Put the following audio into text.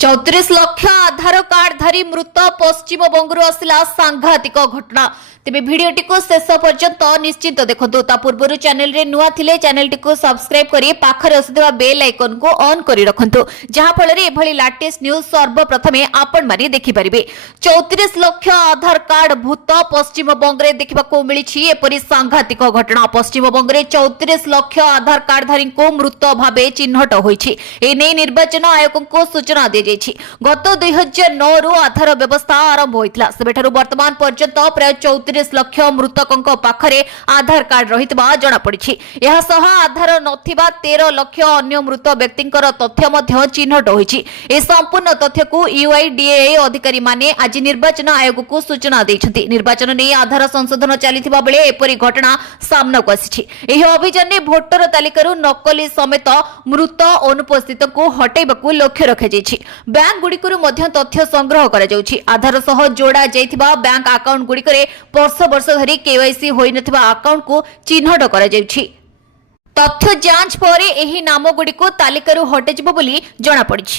34 लाख आधार card धारी मृत पश्चिमबंगरू आसिला सांघातिक घटना। तेबे भिडियोटी को शेष पर्यंत निश्चिंत देखंतु। ता पूर्व चैनल रे नुआ थिले चैनलटी को सब्सक्राइब करी पाखरे आସୁଥିବା बेल आइकन को ऑन करी रखंतु, जहां फल रे एभली लेटेस्ट न्यूज सर्वप्रथमे आपण मारी देखि परिबे। 34 लाख आधार कार्ड भूत पश्चिमबंग रे देखिबा को मिलिछि एपरि सांघातिक घटना। पश्चिमबंग रे 34 लाख आधार कार्ड धारी को मृत भाबे चिन्हट होइछि। ए नै निर्वाचन आयोग को सूचना दे जाइछि। गत 2009 रु आधार व्यवस्था आरंभ होइतला। सेबेठारु वर्तमान पर्यंत प्राय 34 लाख मृतकंक पाखरे आधार कार्ड रहितबा जणा पड़िछि। एहा सह आधार नथिबा 13 लाख अन्य मृत व्यक्तिंकर तथ्य मध्य चिन्हट होइछि। ए संपूर्ण तथ्य को यूआईडीएआई अधिकारी माने आज निर्वाचन आयोग को सूचना दैछथि। निर्वाचन नै आधार संशोधन चलिथिबा बेले एपरि घटना सामना को आसिछि। एही अभियान ने भोटर तालिकारु नकली समेत मृत अनुपस्थित को हटाइबाकू लक्ष्य रखा जाइछि। बैंक गुड़िकरु मध्य तथ्य संग्रह करा जाउछि। आधार सह जोड़ा जाइथिबा बैंक अकाउंट गुड़िकरे वर्ष वर्ष धरी केवाईसी होई नथिबा अकाउंट को चिन्हट करा जाउछि। तथ्य जांच परे एही नाम गुड़िको तालिकारु हटाइजिबो बोली जणा पड़िछि।